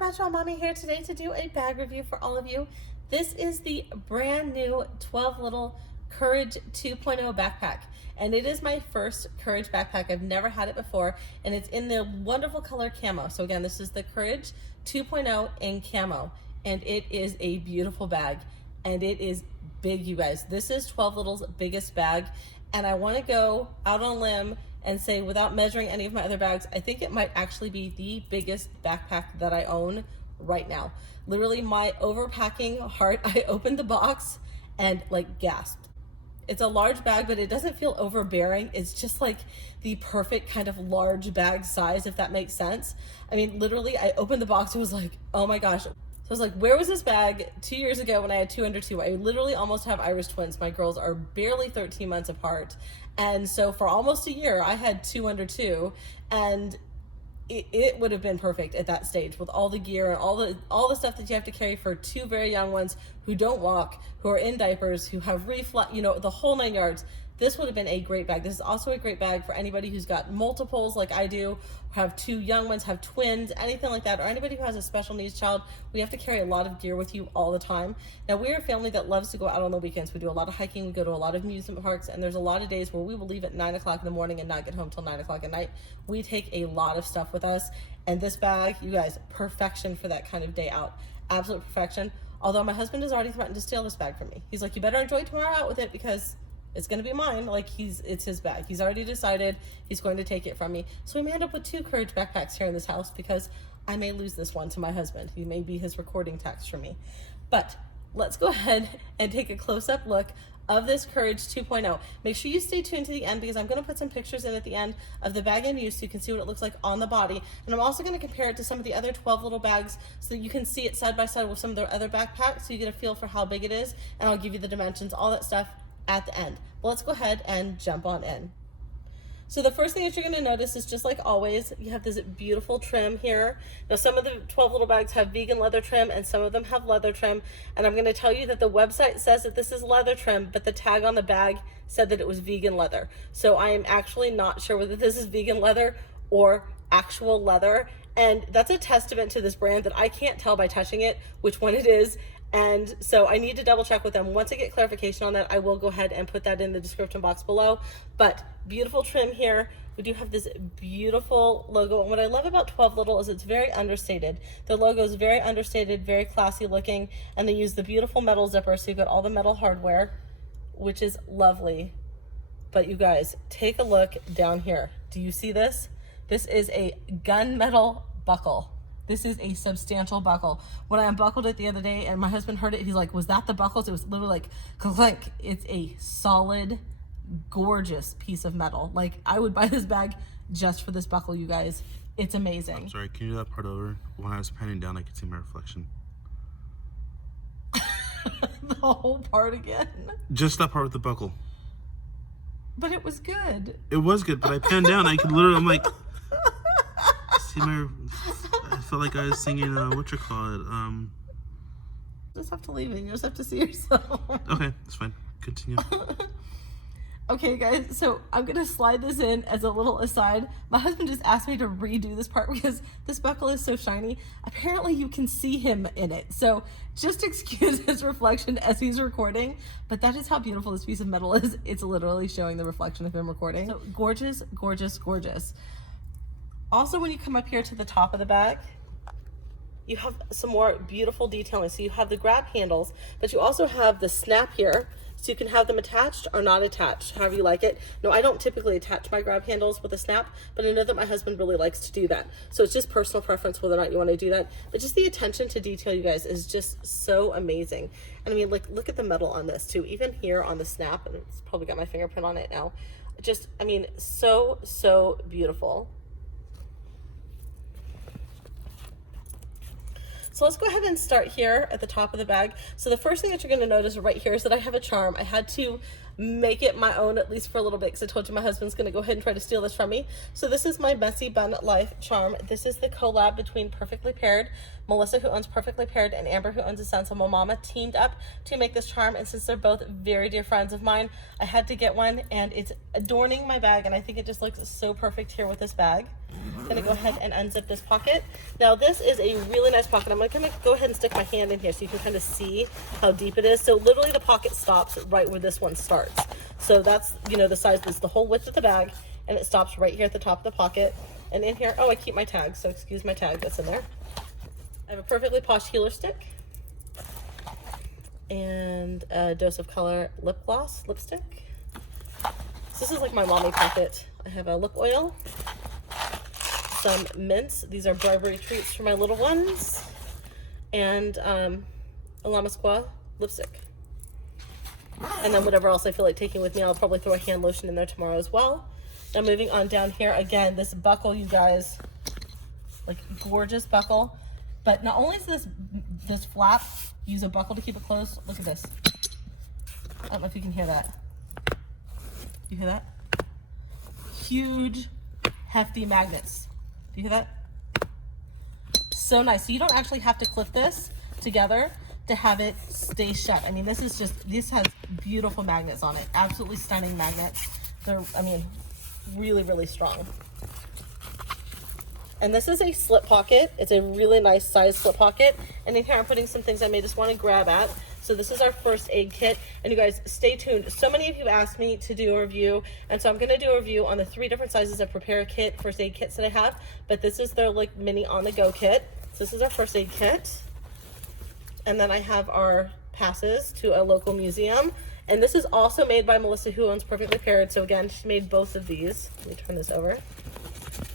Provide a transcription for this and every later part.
Perpetual Mommy here today to do a bag review for all of you. This is the brand new 12Little Courage 2.0 backpack, and it is my first Courage backpack. I've never had it before, and it's in the wonderful color Camo. So again, this is the Courage 2.0 in Camo, and it is a beautiful bag, and it is big, you guys. This is 12Little's biggest bag, and I want to go out on a limb and say, without measuring any of my other bags, I think it might actually be the biggest backpack that I own right now. Literally, my overpacking heart, I opened the box and like gasped. It's a large bag, but it doesn't feel overbearing. It's just like the perfect kind of large bag size, if that makes sense. I mean, literally, I opened the box and was like, oh my gosh. So I was like, where was this bag 2 years ago when I had 2 under 2? I literally almost have Irish twins. My girls are barely 13 months apart. And so for almost a year, I had 2 under 2, and it would have been perfect at that stage with all the gear and all the stuff that you have to carry for 2 very young ones who don't walk, who are in diapers, who have reflux, you know, the whole 9 yards. This would have been a great bag. This is also a great bag for anybody who's got multiples like I do, have 2 young ones, have twins, anything like that, or anybody who has a special needs child. We have to carry a lot of gear with you all the time. Now, we're a family that loves to go out on the weekends. We do a lot of hiking, we go to a lot of amusement parks, and there's a lot of days where we will leave at 9 o'clock in the morning and not get home till 9 o'clock at night. We take a lot of stuff with us, and this bag, you guys, perfection for that kind of day out. Absolute perfection. Although my husband has already threatened to steal this bag from me. He's like, you better enjoy tomorrow out with it because it's gonna be mine. Like, it's his bag. He's already decided he's going to take it from me. So we may end up with 2 Courage backpacks here in this house because I may lose this one to my husband. He may be his recording text for me. But let's go ahead and take a close-up look of this Courage 2.0. Make sure you stay tuned to the end because I'm gonna put some pictures in at the end of the bag in use so you can see what it looks like on the body. And I'm also gonna compare it to some of the other 12Little bags so that you can see it side by side with some of their other backpacks so you get a feel for how big it is, and I'll give you the dimensions, all that stuff at the end. But let's go ahead and jump on in. So the first thing that you're going to notice is, just like always, you have this beautiful trim here. Now, some of the 12Little bags have vegan leather trim and some of them have leather trim, and I'm going to tell you that the website says that this is leather trim, but the tag on the bag said that it was vegan leather. So I am actually not sure whether this is vegan leather or actual leather, and that's a testament to this brand that I can't tell by touching it which one it is. And so I need to double check with them. Once I get clarification on that, I will go ahead and put that in the description box below. But beautiful trim here. We do have this beautiful logo. And what I love about 12Little is it's very understated. The logo is very understated, very classy looking. And they use the beautiful metal zipper. So you've got all the metal hardware, which is lovely. But you guys, take a look down here. Do you see this? This is a gunmetal buckle. This is a substantial buckle. When I unbuckled it the other day and my husband heard it, he's like, was that the buckles? It was literally like, clink. It's a solid, gorgeous piece of metal. Like, I would buy this bag just for this buckle, you guys. It's amazing. I'm sorry, can you do that part over? When I was panning down, I could see my reflection. The whole part again? Just that part with the buckle. But it was good. It was good, but I panned down. I could literally, I'm like, see my... I felt like I was singing, what you call it? You just have to leave it. You just have to see yourself. Okay, that's fine. Continue. Okay, guys, so I'm going to slide this in as a little aside. My husband just asked me to redo this part because this buckle is so shiny. Apparently, you can see him in it. So just excuse his reflection as he's recording. But that is how beautiful this piece of metal is. It's literally showing the reflection of him recording. So gorgeous, gorgeous, gorgeous. Also, when you come up here to the top of the bag, you have some more beautiful detailing. So you have the grab handles, but you also have the snap here. So you can have them attached or not attached, however you like it. No, I don't typically attach my grab handles with a snap, but I know that my husband really likes to do that. So it's just personal preference whether or not you want to do that. But just the attention to detail, you guys, is just so amazing. And I mean, like, look at the metal on this too. Even here on the snap, and it's probably got my fingerprint on it now. Just, I mean, so, so beautiful. So let's go ahead and start here at the top of the bag. So the first thing that you're going to notice right here is that I have a charm. I had to make it my own, at least for a little bit, because I told you my husband's going to go ahead and try to steal this from me. So this is my Messy Bun Life charm. This is the collab between Perfectly Paired, Melissa, who owns Perfectly Paired, and Amber, who owns Expansive. Mama teamed up to make this charm, and since they're both very dear friends of mine, I had to get one, and it's adorning my bag, and I think it just looks so perfect here with this bag. I'm gonna go ahead and unzip this pocket. Now this is a really nice pocket. I'm gonna go ahead and stick my hand in here so you can kind of see how deep it is. So literally the pocket stops right where this one starts. So that's, you know, the size is the whole width of the bag, and it stops right here at the top of the pocket. And in here, oh, I keep my tag, so excuse my tag that's in there. I have a Perfectly Posh healer stick and a Dose of Color lip gloss lipstick. So this is like my mommy pocket. I have a lip oil, some mints. These are Barbary treats for my little ones, and a La Masqua lipstick. And then whatever else I feel like taking with me, I'll probably throw a hand lotion in there tomorrow as well. Now moving on down here, again, this buckle, you guys, like gorgeous buckle. But not only is this flap, use a buckle to keep it closed. Look at this. I don't know if you can hear that. You hear that? Huge, hefty magnets. Do you hear that? So nice. So you don't actually have to clip this together to have it stay shut. I mean, this has beautiful magnets on it. Absolutely stunning magnets. They're, I mean, really, really strong. And this is a slip pocket. It's a really nice size slip pocket. And in here I'm putting some things I may just want to grab at. So this is our first aid kit. And you guys, stay tuned. So many of you asked me to do a review. And so I'm going to do a review on the 3 different sizes of Prepare Kit, first aid kits that I have. But this is their like mini on-the-go kit. So this is our first aid kit. And then I have our passes to a local museum. And this is also made by Melissa, who owns Perfectly Paired. So again, she made both of these. Let me turn this over.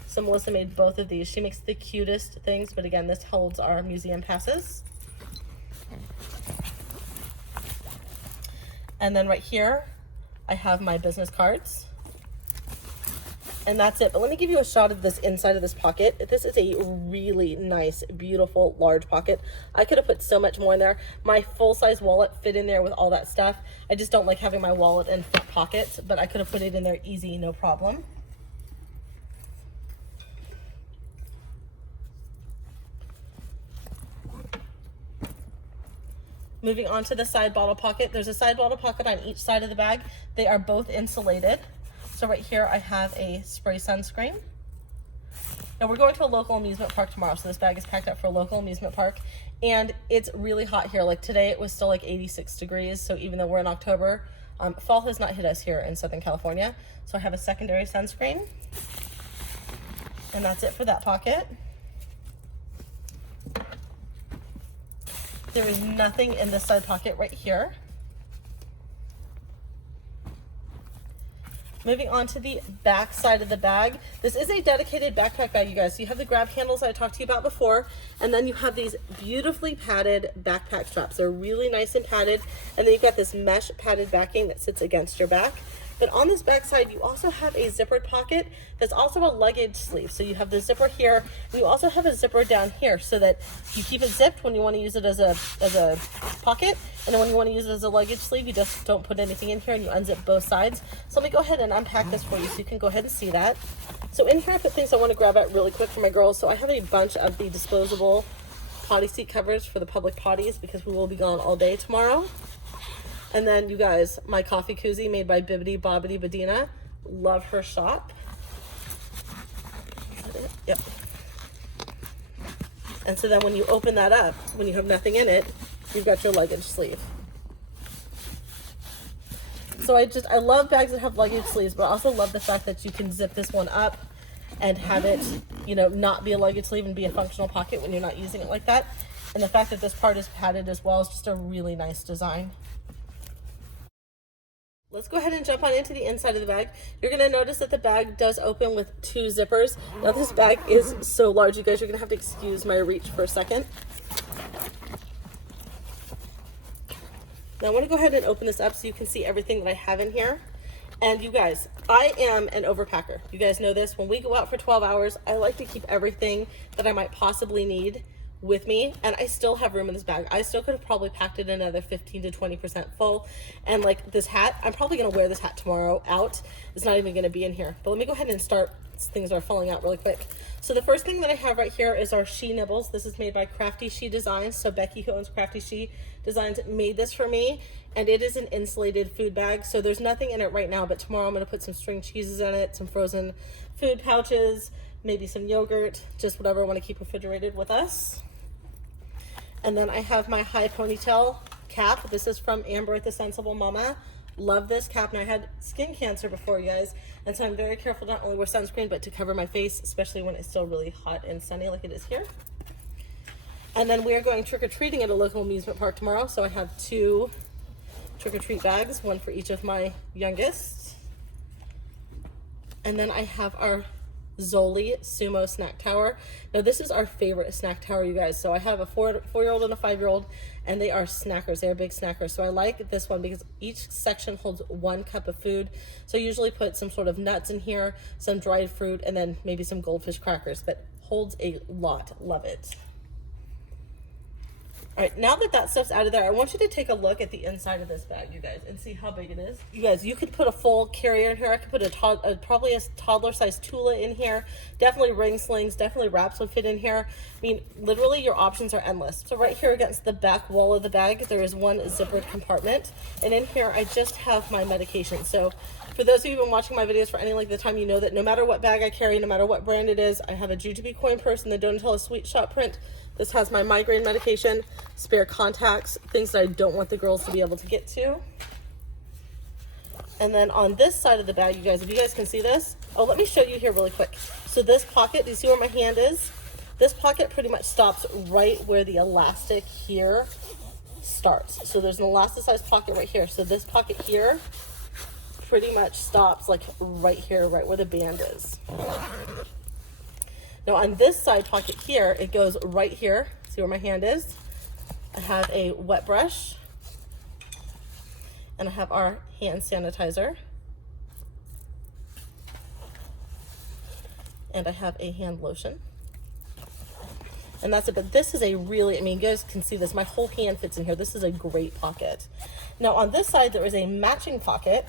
So Melissa made both of these. She makes the cutest things, but again, this holds our museum passes. And then right here, I have my business cards. And that's it. But let me give you a shot of this inside of this pocket. This is a really nice, beautiful, large pocket. I could have put so much more in there. My full-size wallet fit in there with all that stuff. I just don't like having my wallet in front pockets, but I could have put it in there easy, no problem. Moving on to the side bottle pocket. There's a side bottle pocket on each side of the bag. They are both insulated. So right here I have a spray sunscreen. Now we're going to a local amusement park tomorrow, so this bag is packed up for a local amusement park. And it's really hot here. Like today it was still like 86 degrees, so even though we're in October, fall has not hit us here in Southern California. So I have a secondary sunscreen. And that's it for that pocket. There is nothing in this side pocket right here. Moving on to the back side of the bag. This is a dedicated backpack bag, you guys. So you have the grab handles that I talked to you about before, and then you have these beautifully padded backpack straps. They're really nice and padded, and then you've got this mesh padded backing that sits against your back. But on this back side, you also have a zippered pocket that's also a luggage sleeve. So you have the zipper here, and you also have a zipper down here so that you keep it zipped when you want to use it as a pocket, and then when you want to use it as a luggage sleeve, you just don't put anything in here and you unzip both sides. So let me go ahead and unpack this for you so you can go ahead and see that. So in here I put things I want to grab at really quick for my girls. So I have a bunch of the disposable potty seat covers for the public potties because we will be gone all day tomorrow. And then you guys, my coffee koozie made by Bibbidi Bobbidi Badina. Love her shop. Yep. And so then when you open that up, when you have nothing in it, you've got your luggage sleeve. So I love bags that have luggage sleeves, but I also love the fact that you can zip this one up and have it, you know, not be a luggage sleeve and be a functional pocket when you're not using it like that. And the fact that this part is padded as well is just a really nice design. Let's go ahead and jump on into the inside of the bag. You're going to notice that the bag does open with 2 zippers. Now this bag is so large, you guys, you're going to have to excuse my reach for a second. Now I want to go ahead and open this up so you can see everything that I have in here. And you guys, I am an overpacker. You guys know this. When we go out for 12 hours, I like to keep everything that I might possibly need with me, and I still have room in this bag. I still could have probably packed it another 15 to 20% full. And like this hat, I'm probably gonna wear this hat tomorrow out. It's not even gonna be in here. But let me go ahead and start. Things are falling out really quick. So the first thing that I have right here is our She Nibbles. This is made by Crafty She Designs. So Becky, who owns Crafty She Designs, made this for me, and it is an insulated food bag. So there's nothing in it right now, but tomorrow I'm gonna put some string cheeses in it, some frozen food pouches, maybe some yogurt, just whatever I want to keep refrigerated with us. And then I have my high ponytail cap. This is from Amber at the Sensible Mama. Love this cap, and I had skin cancer before, you guys, and so I'm very careful to not only wear sunscreen but to cover my face, especially when it's still really hot and sunny like it is here. And then we are going trick-or-treating at a local amusement park tomorrow, so I have 2 trick-or-treat bags, one for each of my youngest. And then I have our Zoli Sumo Snack Tower. Now this is our favorite snack tower, you guys. So I have a 4-year-old and a 5-year-old, and they are snackers. They are big snackers. So I like this one because each section holds 1 cup of food. So I usually put some sort of nuts in here, some dried fruit, and then maybe some goldfish crackers, but holds a lot. Love it. All right, now that that stuff's out of there, I want you to take a look at the inside of this bag, you guys, and see how big it is. You guys, you could put a full carrier in here. I could put probably a toddler-sized Tula in here. Definitely ring slings, definitely wraps would fit in here. I mean, literally your options are endless. So right here against the back wall of the bag, there is one zippered compartment. And in here, I just have my medication. So for those of you who've been watching my videos for any length of time, you know that no matter what bag I carry, no matter what brand it is, I have a Jujube coin purse in the Donatella Sweet Shop print. This has my migraine medication, spare contacts, things that I don't want the girls to be able to get to. And then on this side of the bag, you guys, if you guys can see this, oh, let me show you here really quick. So this pocket, do you see where my hand is? This pocket pretty much stops right where the elastic here starts. So there's an elasticized pocket right here. So this pocket here pretty much stops like right here, right where the band is. Now on this side pocket here, it goes right here. See where my hand is? I have a wet brush, and I have our hand sanitizer, and I have a hand lotion. And that's it. But this is a really, I mean, you guys can see this. My whole hand fits in here. This is a great pocket. Now on this side, there is a matching pocket,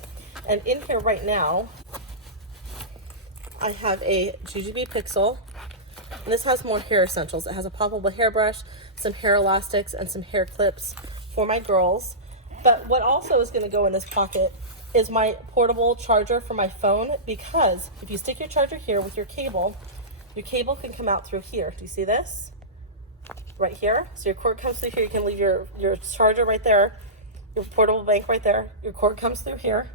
and in here right now, I have a Jujube Pixel. And this has more hair essentials. It has a poppable hairbrush, some hair elastics, and some hair clips for my girls. But what also is going to go in this pocket is my portable charger for my phone, because if you stick your charger here with your cable can come out through here. Do you see this? Right here. So your cord comes through here. You can leave your charger right there, your portable bank right there. Your cord comes through here.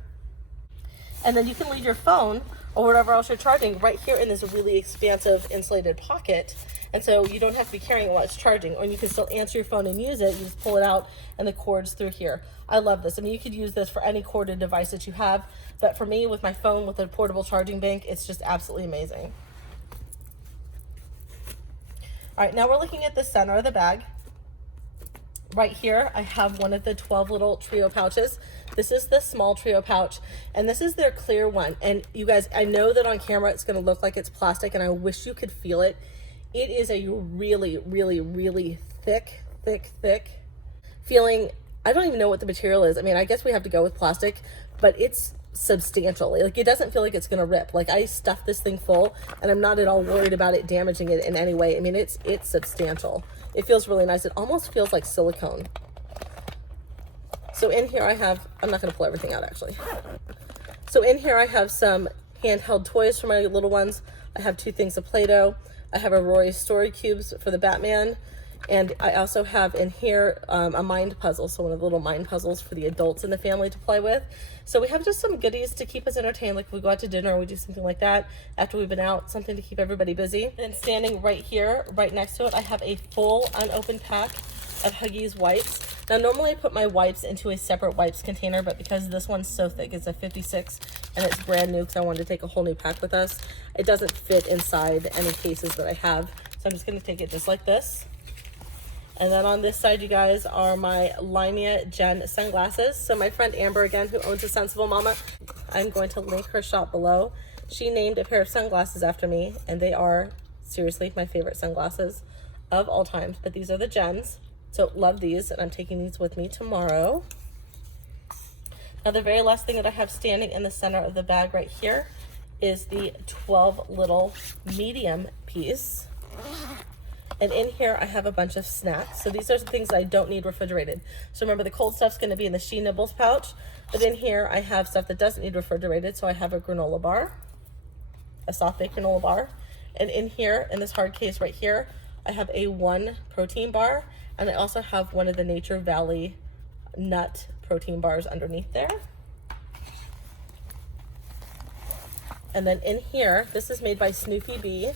And then you can leave your phone or whatever else you're charging right here in this really expansive insulated pocket. And so you don't have to be carrying it while it's charging, or you can still answer your phone and use it. You just pull it out and the cord's through here. I love this. I mean, you could use this for any corded device that you have, but for me, with my phone with a portable charging bank, it's just absolutely amazing. All right, now we're looking at the center of the bag. Right here, I have one of the 12Little trio pouches. This is the small trio pouch, and this is their clear one. And you guys, I know that on camera it's gonna look like it's plastic, and I wish you could feel it. It is a really, really, really thick feeling. I don't even know what the material is. I mean, I guess we have to go with plastic, but it's substantial. Like, it doesn't feel like it's gonna rip. Like, I stuffed this thing full, and I'm not at all worried about it damaging it in any way. I mean, it's substantial. It feels really nice. It almost feels like silicone. So in here I have, I'm not gonna pull everything out actually. So in here I have some handheld toys for my little ones. I have 2 things of Play-Doh. I have a Rory Story Cubes for the Batman. And I also have in here a mind puzzle, so one of the little mind puzzles for the adults in the family to play with. So we have just some goodies to keep us entertained, like if we go out to dinner or we do something like that after we've been out, something to keep everybody busy. And standing right here, right next to it, I have a full unopened pack of Huggies wipes. Now normally I put my wipes into a separate wipes container, but because this one's so thick, it's a 56 and it's brand new because I wanted to take a whole new pack with us, it doesn't fit inside any cases that I have. So I'm just gonna take it just like this. And then on this side, you guys, are my Limea Gen sunglasses. So my friend Amber, again, who owns a Sensible Mama, I'm going to link her shop below. She named a pair of sunglasses after me, and they are seriously my favorite sunglasses. of all times, but these are the gems. So love these, and I'm taking these with me tomorrow. Now the very last thing that I have standing in the center of the bag right here is the 12Little medium piece. And in here I have a bunch of snacks. So these are the things that I don't need refrigerated. So remember, the cold stuff's gonna be in the She Nibbles pouch, but in here I have stuff that doesn't need refrigerated. So I have a granola bar, a soft baked granola bar. And in here, in this hard case right here, I have a 1 protein bar, and I also have one of the Nature Valley nut protein bars underneath there. And then in here, this is made by Snoopy Bee.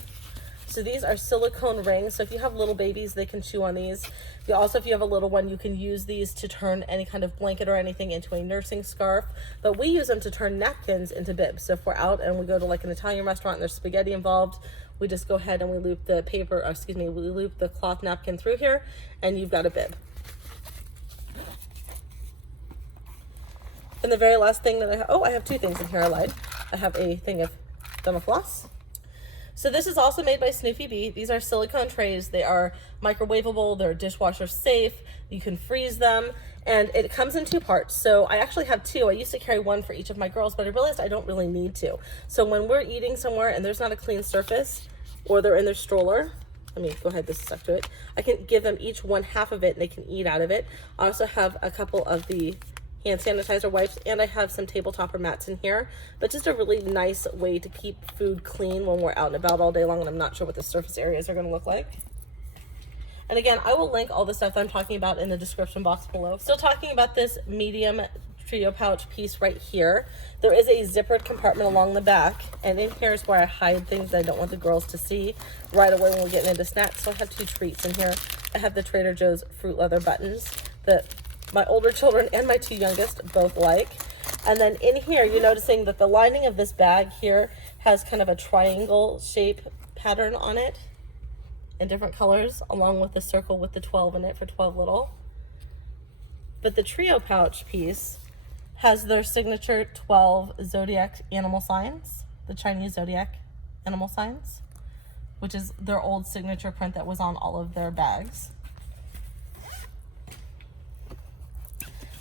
So these are silicone rings. So if you have little babies, they can chew on these. If you have a little one, you can use these to turn any kind of blanket or anything into a nursing scarf. But we use them to turn napkins into bibs. So if we're out and we go to like an Italian restaurant and there's spaghetti involved, we just go ahead and we loop the we loop the cloth napkin through here, and you've got a bib. And the very last thing that I have 2 things in here, I lied. I have a thing of Thermofloss. So this is also made by Snoopy Bee. These are silicone trays. They are microwavable, they're dishwasher safe, you can freeze them, and it comes in 2 parts. So I actually have 2. I used to carry 1 for each of my girls, but I realized I don't really need to. So when we're eating somewhere and there's not a clean surface, or they're in their stroller, let me go ahead, this is stuck to it, I can give them each 1/2 of it and they can eat out of it. I also have a couple of the hand sanitizer wipes, and I have some table topper mats in here, but just a really nice way to keep food clean when we're out and about all day long, and I'm not sure what the surface areas are going to look like. And again, I will link all the stuff that I'm talking about in the description box below. Still talking about this medium trio pouch piece right here. There is a zippered compartment along the back, and in here is where I hide things that I don't want the girls to see right away when we're getting into snacks. So I have 2 treats in here. I have the Trader Joe's fruit leather buttons that my older children and my 2 youngest both like. And then in here, you're noticing that the lining of this bag here has kind of a triangle shape pattern on it in different colors, along with the circle with the 12 in it for 12Little. But the trio pouch piece has their signature 12 zodiac animal signs, the Chinese zodiac animal signs, which is their old signature print that was on all of their bags.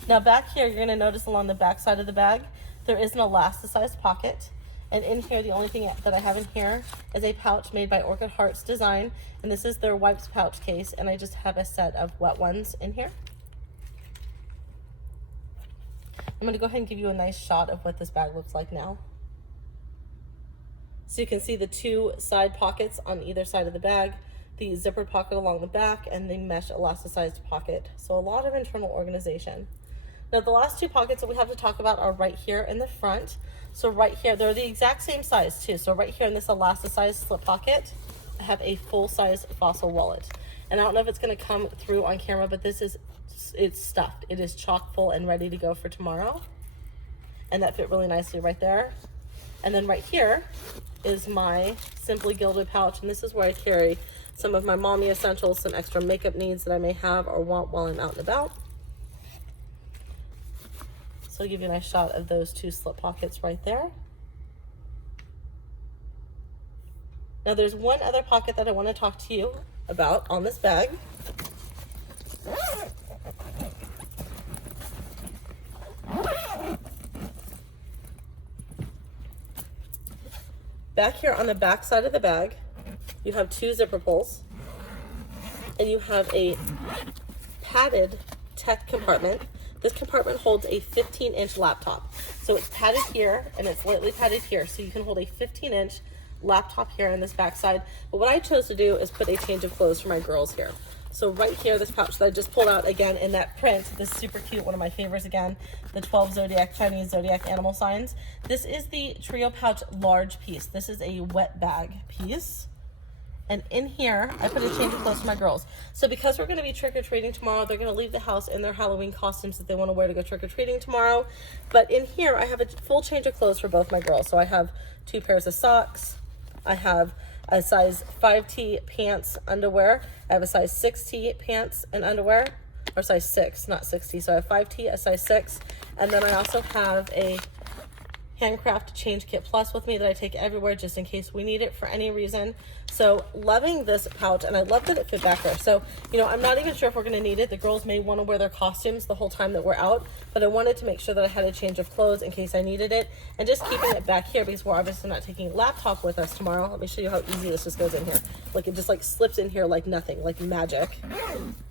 Now back here, you're gonna notice along the back side of the bag, there is an elasticized pocket. And in here, the only thing that I have in here is a pouch made by Orchid Hearts Design. And this is their wipes pouch case. And I just have a set of wet ones in here. I'm gonna go ahead and give you a nice shot of what this bag looks like now. So you can see the 2 side pockets on either side of the bag, the zippered pocket along the back, and the mesh elasticized pocket. So a lot of internal organization. Now the last 2 pockets that we have to talk about are right here in the front. So right here, they're the exact same size too. So right here in this elasticized slip pocket, I have a full-size Fossil wallet. And I don't know if it's gonna come through on camera, but it's stuffed. It is chock full and ready to go for tomorrow. And that fit really nicely right there. And then right here is my Simply Gilded pouch. And this is where I carry some of my mommy essentials, some extra makeup needs that I may have or want while I'm out and about. So I'll give you a nice shot of those 2 slip pockets right there. Now there's one other pocket that I want to talk to you about on this bag. Back here on the back side of the bag, you have 2 zipper pulls, and you have a padded tech compartment. This compartment holds a 15-inch laptop. So it's padded here and it's lightly padded here. So you can hold a 15-inch laptop here on this back side. But what I chose to do is put a change of clothes for my girls here. So right here, this pouch that I just pulled out again in that print, this super cute, one of my favorites again, the 12 Chinese zodiac animal signs. This is the trio pouch large piece. This is a wet bag piece. And in here, I put a change of clothes for my girls. So because we're gonna be trick-or-treating tomorrow, they're gonna leave the house in their Halloween costumes that they wanna wear to go trick-or-treating tomorrow. But in here, I have a full change of clothes for both my girls. So I have 2 pairs of socks. I have a size 5T pants, underwear. I have a size 6T pants and underwear, or size 6, not 6T. So I have 5T, a size 6. And then I also have a Handcraft Change Kit Plus with me that I take everywhere just in case we need it for any reason. So loving this pouch, and I love that it fit back there. So, you know, I'm not even sure if we're gonna need it. The girls may wanna wear their costumes the whole time that we're out, but I wanted to make sure that I had a change of clothes in case I needed it. And just keeping it back here because we're obviously not taking laptop with us tomorrow. Let me show you how easy this just goes in here. Like it just like slips in here like nothing, like magic.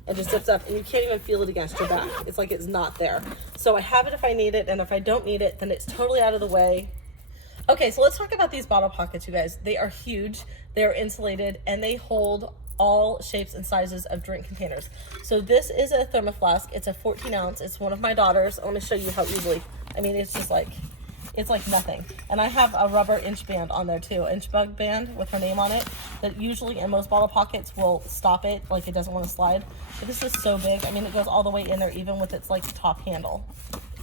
And just zips up and you can't even feel it against your back. It's like it's not there. So I have it if I need it, and if I don't need it, then it's totally out of the way. Okay, so let's talk about these bottle pockets, you guys. They are huge, they're insulated, and they hold all shapes and sizes of drink containers. So this is a thermoflask. It's a 14 ounce. It's one of my daughters. I want to show you how easily, I mean, it's just like, it's like nothing. And I have a rubber inch band on there too, inch bug band with her name on it, that usually in most bottle pockets will stop it, like it doesn't want to slide. But this is so big. I mean, it goes all the way in there, even with its like top handle.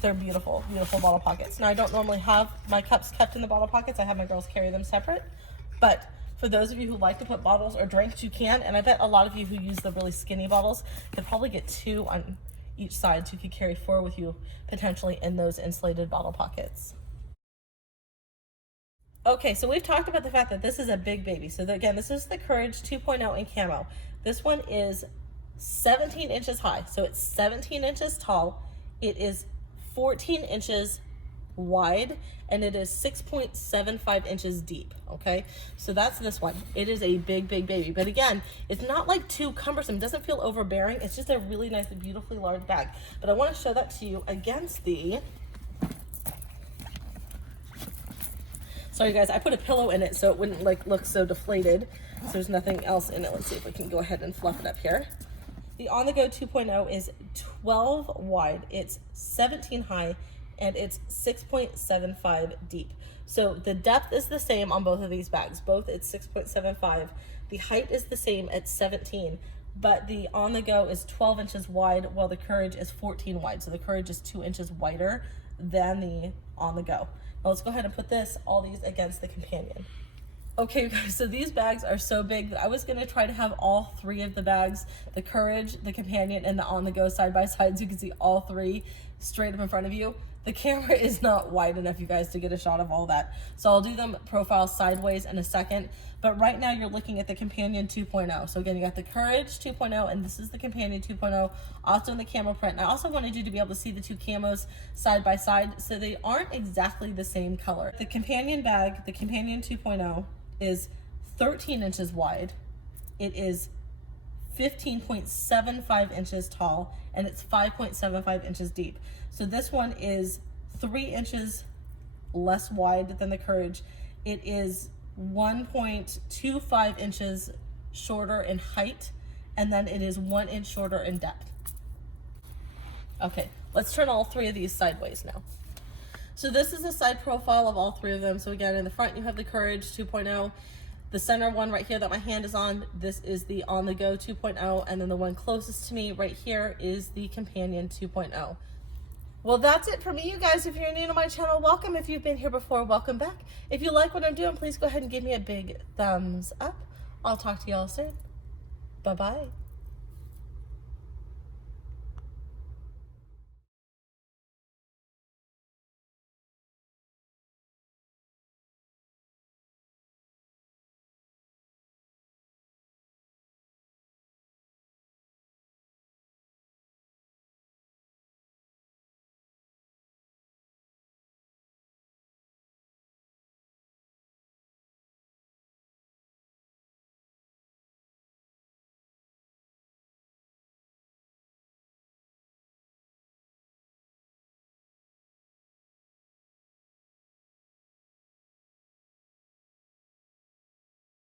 They're beautiful, beautiful bottle pockets. Now I don't normally have my cups kept in the bottle pockets. I have my girls carry them separate. But for those of you who like to put bottles or drinks, you can. And I bet a lot of you who use the really skinny bottles could probably get 2 on each side, so you could carry 4 with you potentially in those insulated bottle pockets. Okay, so we've talked about the fact that this is a big baby. So again, this is the Courage 2.0 in camo. This one is 17 inches high. So it's 17 inches tall. It is 14 inches wide, and it is 6.75 inches deep. Okay, so that's this one. It is a big, big baby. But again, it's not like too cumbersome. It doesn't feel overbearing. It's just a really nice, beautifully large bag. But I want to show that to you against the... Sorry guys, I put a pillow in it so it wouldn't like look so deflated. So there's nothing else in it. Let's see if we can go ahead and fluff it up here. The On The Go 2.0 is 12 wide, it's 17 high, and it's 6.75 deep. So the depth is the same on both of these bags. Both it's 6.75. The height is the same at 17, but the On The Go is 12 inches wide while the Courage is 14 wide. So the Courage is 2 inches wider than the On The Go. Now let's go ahead and put all these against the companion. Okay, guys, so these bags are so big that I was gonna try to have all 3 of the bags, the Courage, the companion, and the On The Go side by side, so you can see all 3 straight up in front of you. The camera is not wide enough, you guys, to get a shot of all that. So I'll do them profile sideways in a second. But right now you're looking at the Companion 2.0. So again, you got the Courage 2.0, and this is the Companion 2.0, also in the camo print. And I also wanted you to be able to see the 2 camos side by side, so they aren't exactly the same color. The companion bag, the Companion 2.0, is 13 inches wide. It is 15.75 inches tall, and it's 5.75 inches deep. So this one is 3 inches less wide than the Courage. It is 1.25 inches shorter in height, and then it is 1 inch shorter in depth. Okay, let's turn all 3 of these sideways now. So this is a side profile of all 3 of them. So again, in the front you have the Courage 2.0. The center one right here that my hand is on, this is the On The Go 2.0, and then the one closest to me right here is the Companion 2.0. Well, that's it for me, you guys. If you're new to my channel, welcome. If you've been here before, welcome back. If you like what I'm doing, please go ahead and give me a big thumbs up. I'll talk to y'all soon. Bye-bye.